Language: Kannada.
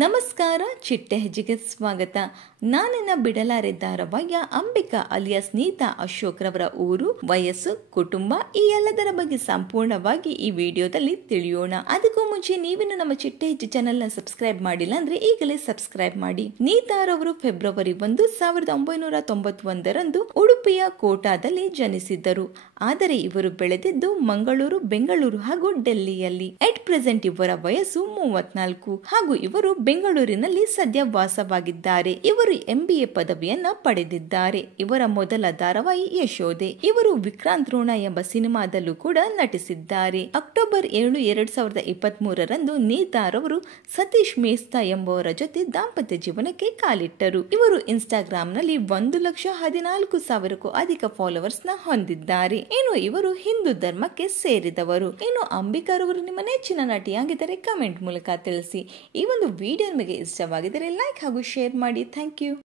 ನಮಸ್ಕಾರ, ಚಿಟ್ಟೆ ಹೆಜ್ಜೆಗೆ ಸ್ವಾಗತ. ನಾನಿನ್ನ ಬಿಡಲಾರೆ ಧಾರಾವಾಹಿಯ ಅಂಬಿಕಾ ಅಲಿಯಾಸ್ ನೀತಾ ಅಶೋಕ್ ರವರ ಊರು, ವಯಸ್ಸು, ಕುಟುಂಬ ಈ ಎಲ್ಲದರ ಬಗ್ಗೆ ಸಂಪೂರ್ಣವಾಗಿ ಈ ವಿಡಿಯೋದಲ್ಲಿ ತಿಳಿಯೋಣ. ಅದಕ್ಕೂ ಮುಂಚೆ ನೀವಿನ್ನು ನಮ್ಮ ಚಿಟ್ಟೆ ಹೆಜ್ಜೆ ಚಾನೆಲ್ ನ ಸಬ್ಸ್ಕ್ರೈಬ್ ಮಾಡಿಲ್ಲ ಅಂದ್ರೆ ಈಗಲೇ ಸಬ್ಸ್ಕ್ರೈಬ್ ಮಾಡಿ. ನೀತಾ ರವರು ಫೆಬ್ರವರಿ 1, 1991 ಉಡುಪಿಯ ಕೋಟಾದಲ್ಲಿ ಜನಿಸಿದ್ದರು. ಆದರೆ ಇವರು ಬೆಳೆದಿದ್ದು ಮಂಗಳೂರು, ಬೆಂಗಳೂರು ಹಾಗೂ ಡೆಲ್ಲಿಯಲ್ಲಿ. ಎಟ್ ಪ್ರೆಸೆಂಟ್ ಇವರ ವಯಸ್ಸು 34 ಹಾಗೂ ಇವರು ಬೆಂಗಳೂರಿನಲ್ಲಿ ಸದ್ಯ ವಾಸವಾಗಿದ್ದಾರೆ. ಇವರು MBA ಪದವಿಯನ್ನ ಪಡೆದಿದ್ದಾರೆ. ಇವರ ಮೊದಲ ಧಾರಾವಾಹಿ ಯಶೋದೆ. ಇವರು ವಿಕ್ರಾಂತ್ ರೋಣ ಎಂಬ ಸಿನಿಮಾದಲ್ಲೂ ಕೂಡ ನಟಿಸಿದ್ದಾರೆ. ಅಕ್ಟೋಬರ್ 7, 2023 ನೀತಾ ರವರು ಸತೀಶ್ ಮೇಸ್ತಾ ಎಂಬುವರ ಜೊತೆ ದಾಂಪತ್ಯ ಜೀವನಕ್ಕೆ ಕಾಲಿಟ್ಟರು. ಇವರು ಇನ್ಸ್ಟಾಗ್ರಾಮ್ ನಲ್ಲಿ 1,14,000ಕ್ಕೂ ಅಧಿಕ ಫಾಲೋವರ್ಸ್ ನ ಹೊಂದಿದ್ದಾರೆ. ಇನ್ನು ಇವರು ಹಿಂದೂ ಧರ್ಮಕ್ಕೆ ಸೇರಿದವರು. ಇನ್ನು ಅಂಬಿಕಾ ರವರು ನಿಮ್ಮ ನೆಚ್ಚಿನ ನಟಿಯಾಗಿದ್ದರೆ ಕಮೆಂಟ್ ಮೂಲಕ ತಿಳಿಸಿ. ಈ ಒಂದು ವಿಡಿಯೋ ನಿಮಗೆ ಇಷ್ಟವಾಗಿದ್ದರೆ ಲೈಕ್ ಹಾಗೂ ಶೇರ್ ಮಾಡಿ. Thank you.